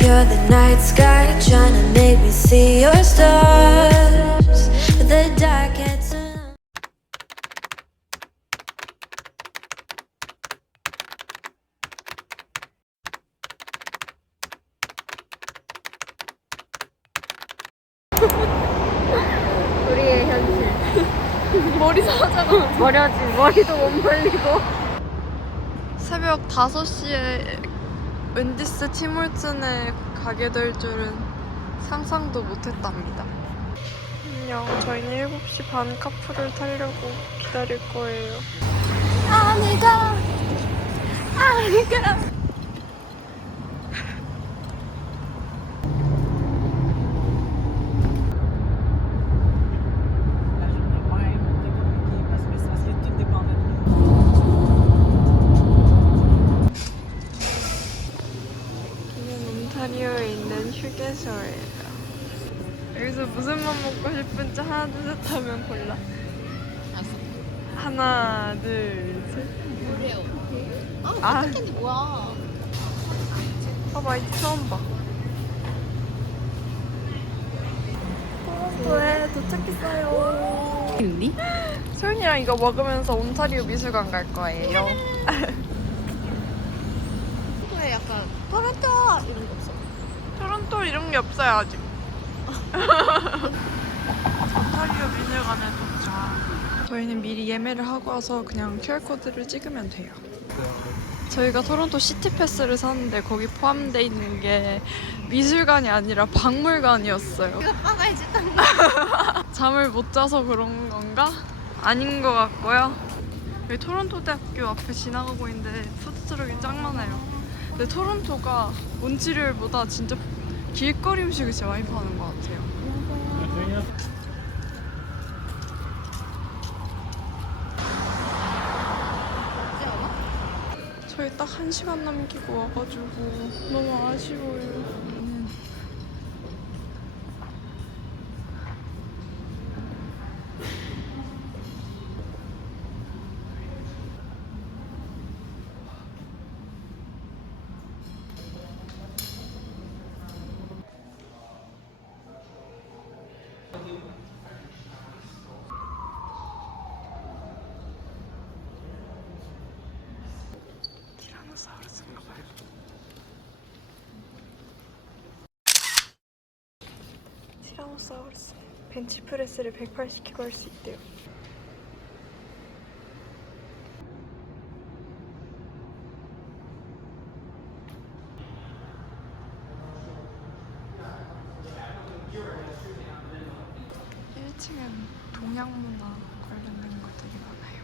You're the night sky trying to make me see your stars, but the dark gets enough. 우리의 현실. 머리 사자가 버려지. 머리도 못 말리고. 새벽 5시에 웬디스 팀홀튼에 가게 될 줄은 상상도 못했답니다. 안녕. 저희는 7시 반 카풀을 타려고 기다릴 거예요. 아니가. 온타리오에 있는 휴게소예요. 여기서 무슨 맛 먹고 싶은지 하나 둘 셋 하면 골라. 하나 둘 셋. 뭐래요? 아, 캔디 뭐야? 봐봐, 이제 처음 봐. 토론토에 도착했어요. 언니? 소연이랑 이거 먹으면서 온타리오 미술관 갈 거예요. 왜 약간 토론토 이런 거 없어? 토론토 이런 게 없어요 아직. 온타리오 미술관에 도착. 저희는 미리 예매를 하고 와서 그냥 QR코드를 찍으면 돼요. 저희가 토론토 시티패스를 샀는데 거기 포함되어 있는 게 미술관이 아니라 박물관이었어요. 이거 빠가야지 잠을 못 자서 그런 건가? 아닌 것 같고요. 여기 토론토 대학교 앞에 지나가고 있는데 푸드트럭이 짱 많아요. 근데 토론토가 몬트리올보다 진짜 길거리 음식을 진짜 많이 파는 것 같아요. 저희 딱 1시간 남기고 와가지고 너무 아쉬워요. 티라노사우루스인가 봐요. 티라노사우루스 벤치프레스를 180kg 할 수 있대요. 동양 문화 관련된 것들이 많아요.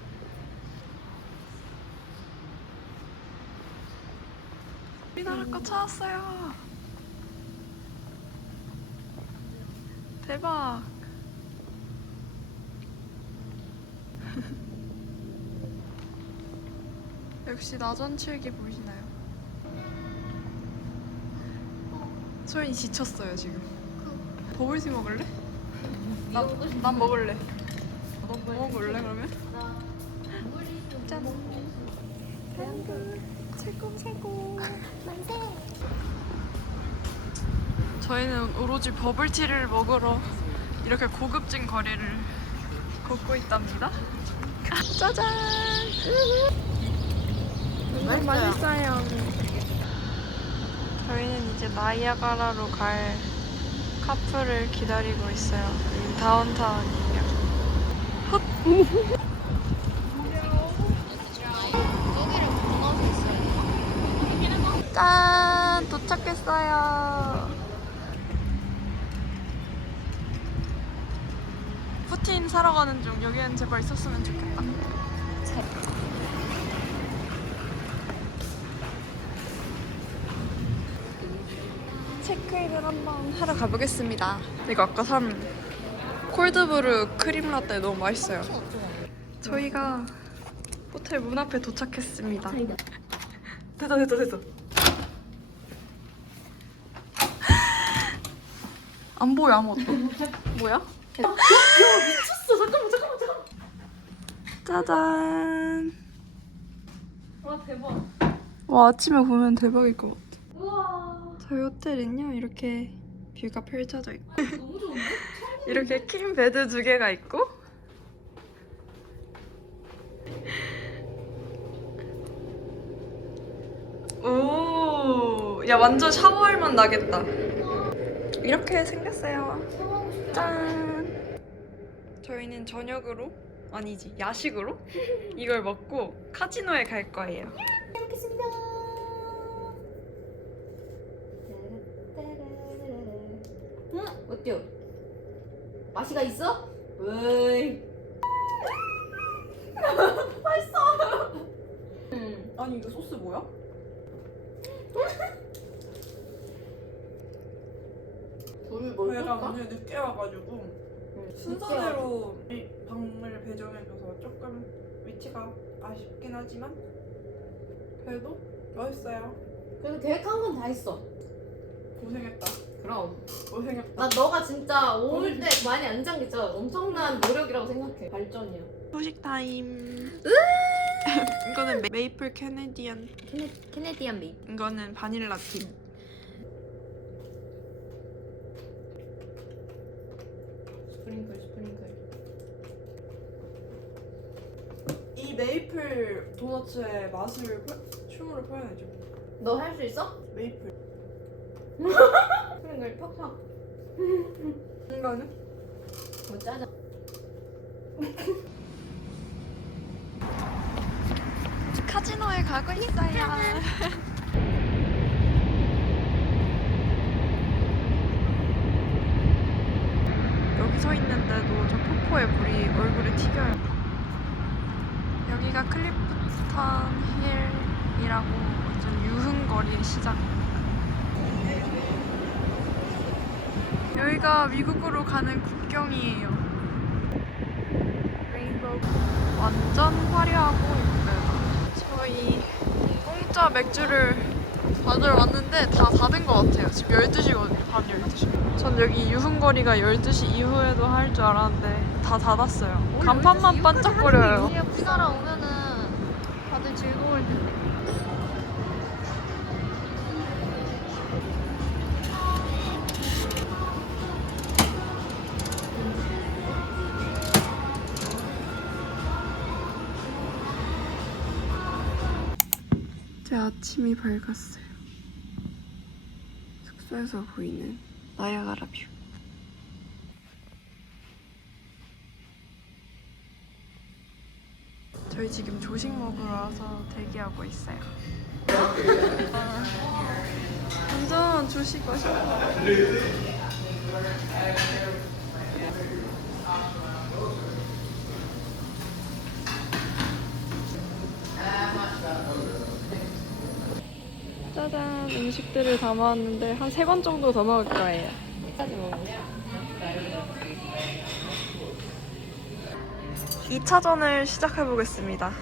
우리나라 거 찾았어요. 대박. 역시 나전칠기 보이시나요? 소연이 지쳤어요 지금. 버블티 먹을래? 난 먹을래. 너 뭐 먹을래 그러면? 짠. 최고. 저희는 오로지 버블티를 먹으러 이렇게 고급진 거리를 걷고 있답니다. 짜잔. 맛있어요. 저희는 이제 나이아가라로 갈 카풀을 기다리고 있어요. 여기 다운타운이에요. 헛! 여기를 건너서 있어요. 짠! 도착했어요. 푸틴 사러 가는 중. 여기는 제발 있었으면 좋겠다. 체크인을 한번 하러 가보겠습니다. 이거 아까 산 콜드브루 크림 라떼 너무 맛있어요. 저희가 호텔 문 앞에 도착했습니다. 됐다. 안 보여 아무것도. 뭐야? 야 미쳤어. 잠깐만. 짜잔. 와 대박. 와 아침에 보면 대박일 것 같아. 우와. 저희 호텔은요 이렇게 뷰가 펼쳐져 있고 너무 좋은데? 이렇게 퀸 베드 2개가 있고 오, 야 완전 샤워할 맛 나겠다. 이렇게 생겼어요. 짠. 저희는 저녁으로 아니지 야식으로 이걸 먹고 카지노에 갈 거예요. 먹겠습니다. 어때요? 맛이가 있어? 으이. 맛있어. 아니 이거 소스 뭐야? 불을 뭘 저희가 까 오늘 늦게 와가지고 순서대로 이 방을 배정해줘서 조금 위치가 아쉽긴 하지만 그래도 멋있어요. 그래도 계획한 건 다 했어. 고생했다. 그럼. 고생했다. 나 너가 진짜 올 때 많이 안 잔 게 진짜 엄청난 노력이라고 생각해. 발전이야. 소식 타임. 이거는 메이플 캐네디안. 캐네디안 메이. 이거는 바닐라 틴. 스프링클. 이 메이플 도너츠의 맛을 춤으로 표현해줘. 너 할 수 있어? 메이플. 스프링클 팍팍. 이거는? 뭐 짜자. 카지노에 가고 있어요. 여기 서 있는데도 저 폭포에 물이 얼굴에 튀겨요. 여기가 클리프턴 힐이라고 완전 유흥거리의 시작. 여기가 미국으로 가는 국경이에요. 레인보우 완전 화려하고 예뻐요. 저희 공짜 맥주를 받으러 왔는데 다 닫은 것 같아요. 지금 12시거든요. 밤 12시. 전 여기 유흥거리가 12시 이후에도 할 줄 알았는데 다 닫았어요. 간판만 반짝거려요. 우리나라 오면은 다들 즐거울 텐데. 이제 아침이 밝았어요. 숙소에서 보이는 나야가라 뷰. 저희 지금 조식 먹으러 와서 대기하고 있어요. 완전 조식 맛있다. 짜잔, 음식들을 담아왔는데 한 3번 정도 더 먹을 거예요. 2차전을 시작해보겠습니다.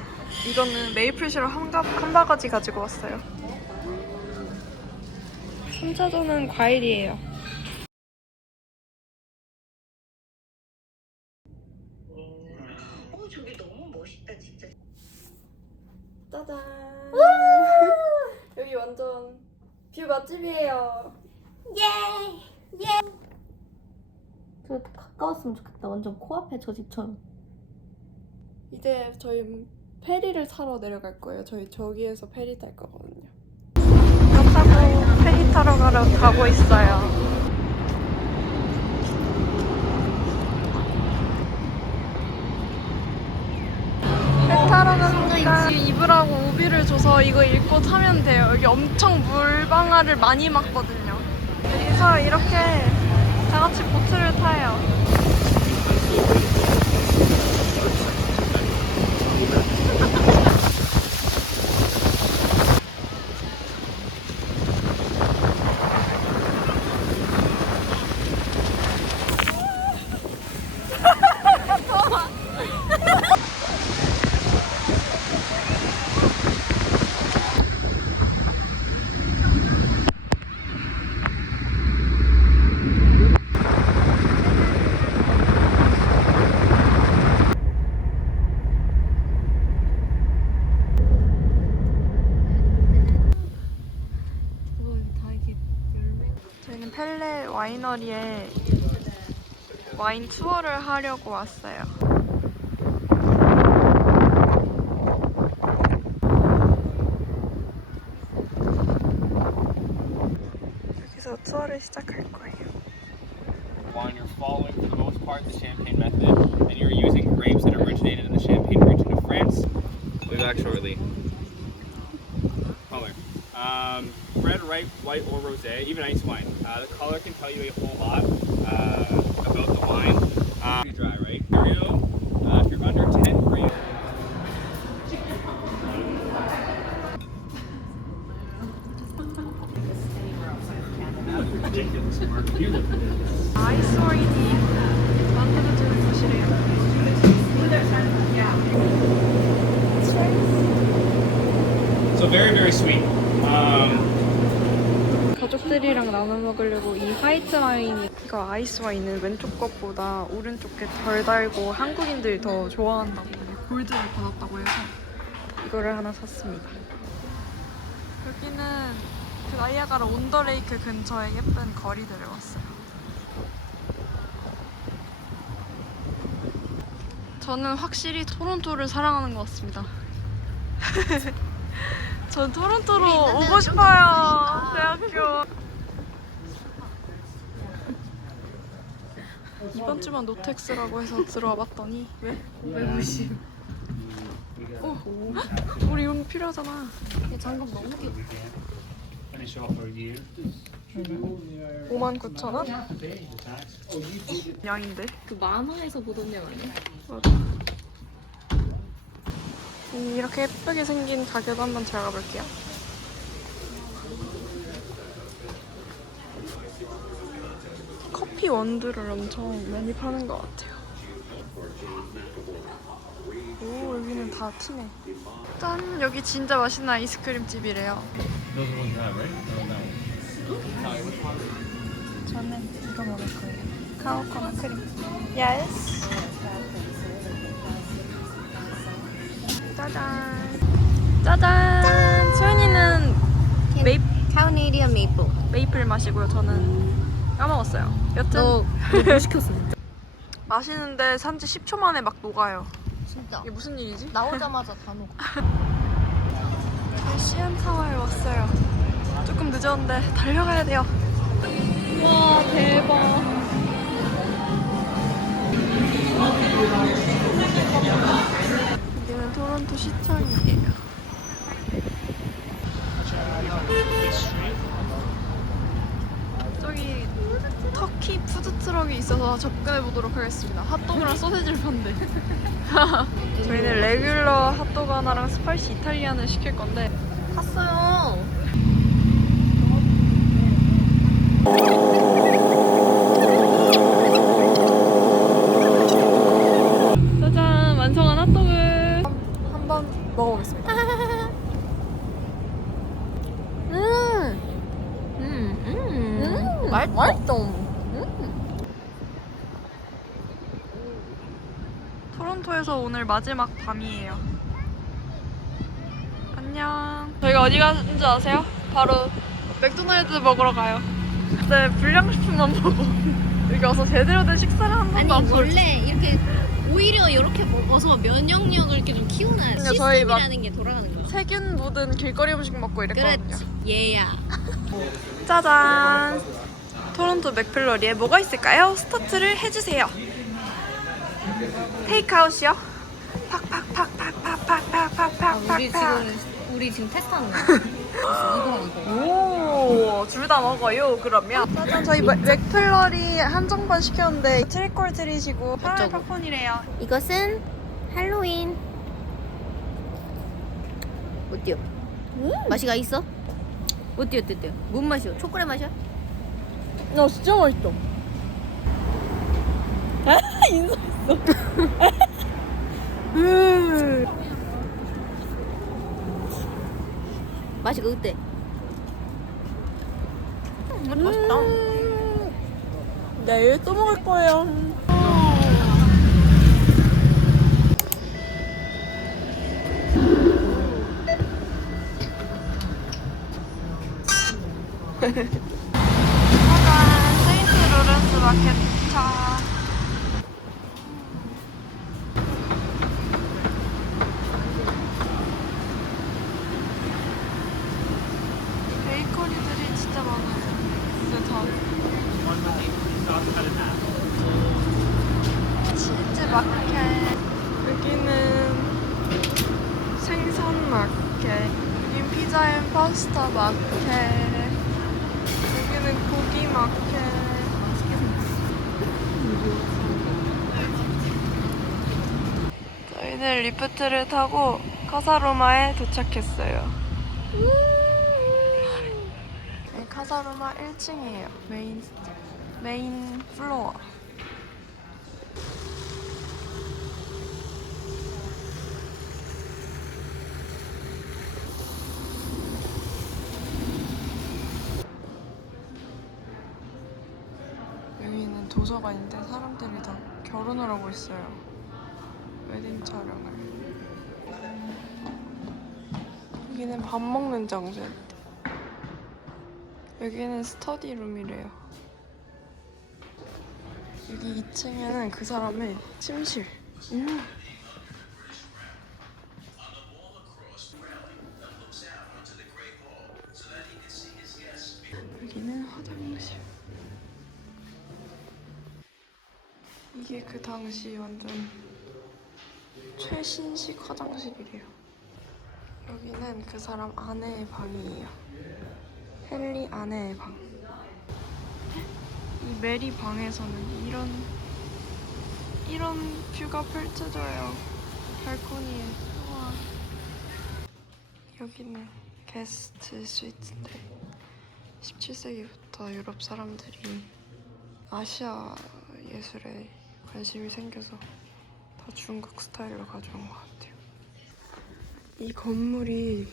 이거는 메이플 시럽 한 바가지 가지고 왔어요. 3차전은 과일이에요. 저기 너무 멋있다 진짜. 짜잔. 여기 완전 뷰 맛집이에요. 저 가까웠으면 좋겠다. 완전 코앞에 저 집처럼. 이제 저희 페리를 타러 내려갈 거예요. 저희 저기에서 페리 탈 거거든요. 이거 타고 페리 타러 가고 있어요. 배 타러 갑니다. 입으라고 우비를 줘서 이거 입고 타면 돼요. 여기 엄청 물방아를 많이 맞거든요. 여기서 이렇게 다 같이 보트를 타요. 저희는 펠레 와이너리에 와인 투어를 하려고 왔어요. 여기서 투어를 시작할 거예요. Wine, you're following for the most part the Champagne method, and you're using grapes that originated in the Champagne region of France. We'll be back shortly. Color. Red, white, or rosé, even ice wine. The color can tell you a whole lot about the wine. Pretty dry, right? Imperial, if you're under 10 grapes. 아이스 와인이 만들어지는 곳이래요. So very, very sweet. 가족들이랑 나눠 먹으려고 이 화이트 와인, 이거 아이스 와인은 왼쪽 것보다 오른쪽 게 덜 달고 한국인들이 더 좋아한다고 골드를 받았다고 해서 이거를 하나 샀습니다. 여기는 그 나이아가라 온더레이크 근처에 예쁜 거리들을 왔어요. 저는 확실히 토론토를 사랑하는 것 같습니다. 전 토론토로 오고 싶어요. 대학교. 이번 주만 노텍스라고 해서 들어와 봤더니 왜? 왜 무시? 우리 용 필요하잖아. 장갑 너무 귀여워. 59,000원? 양인데? 그 만화에서 보던 내 아니야? 맞아. 이렇게 예쁘게 생긴 가게도 한번 들어가 볼게요. 커피 원두를 엄청 많이 파는 것 같아요. 오, 여기는 다 티네. 짠! 여기 진짜 맛있는 아이스크림 집이래요. 저는 이거 먹을 거예요. 카오코나 크림. 예스! 짜잔! 짜잔! 소연이는 카네디언 메이플. 메이플 마시고요. 저는 까먹었어요. 여튼 너 시켰어 진짜. 마시는데 산지 10초 만에 막 녹아요. 진짜. 이게 무슨 일이지? 나오자마자 다 녹아. 저희 시안타워에 왔어요. 조금 늦었는데 달려가야 돼요. 와, 대박. 여기는 토론토 시청이에요. 저기 터키 푸드트럭이 있어서 접근해 보도록 하겠습니다. 핫도그랑 소세지를 판대. 저희는 레귤러 핫도그 하나랑 스파이시 이탈리안을 시킬 건데 샀어요. 짜잔! 완성한 핫도그 한번 먹어보겠습니다. 맛있다. 토론토에서 오늘 마지막 밤이에요. 안녕. 저희가 어디 가는지 아세요? 바로 맥도날드 먹으러 가요. 네, 불량식품만 보고 여기 와서 제대로 된 식사를 한 번도 안 보여줘. 원래 이렇게 오히려 이렇게 먹어서 면역력을 이렇게 좀 키우는 그러니까 저희 막 시스템이라는 게 돌아가는 거야. 세균 묻은 길거리 음식 먹고 이랬거든요. 그렇지. 얘야. 짜잔! 토론토 맥플러리에 뭐가 있을까요? 스타트를 해주세요. 테이크아웃이요? 팍팍팍팍팍팍팍팍팍팍. 우리 지금 테스트하는 거야. 이거랑 이거. 오, 둘 다 먹어요. 그러면 짜잔, 저희 맥플러리 한정판 시켰는데 트리콜 트리시고 파라이 어쩌고. 팝콘이래요. 이것은 할로윈. 어때요? 맛이가 있어? 어때요? 뭔 맛이요? 초콜릿 맛이야? 진짜 맛있다. 인사했어. 맛이가 어때? 맛있다. 내일 또 먹을 거예요. 짜잔. 프랑스 마켓 차. 베이커리들이 진짜 많아요. 근데 다 치즈 마켓. 여기는 생선 마켓. 여긴 피자 앤 파스타 마켓. 여기는 고기 마켓. 저희는 리프트를 타고 카사로마에 도착했어요. 네, 카사로마 1층이에요. 메인 플로어. 여기는 도서관인데 사람들이 다 결혼을 하고 있어요. 웨딩 촬영을. 여기는 밥 먹는 장소인데 여기는 스터디룸이래요. 여기 2층에는 그 사람의 침실. 여기는 화장실. 이게 그 당시 완전 최신식 화장실이래요. 여기는 그 사람 아내의 방이에요. 헨리 아내의 방. 이 메리 방에서는 이런 뷰가 펼쳐져요. 발코니에. 우와. 여기는 게스트 스위트인데 17세기부터 유럽 사람들이 아시아 예술에 관심이 생겨서 다 중국 스타일로 가져온 것 같아요. 이 건물이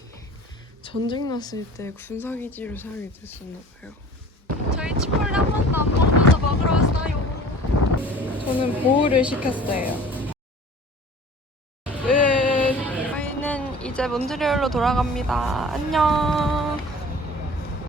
전쟁 났을 때 군사기지로 사용이 됐었나 봐요. 저희 치폴레 한 번도 안 먹어서 먹으러 왔어요. 저는 보우를 시켰어요. 끝. 저희는 이제 몬트리올로 돌아갑니다. 안녕.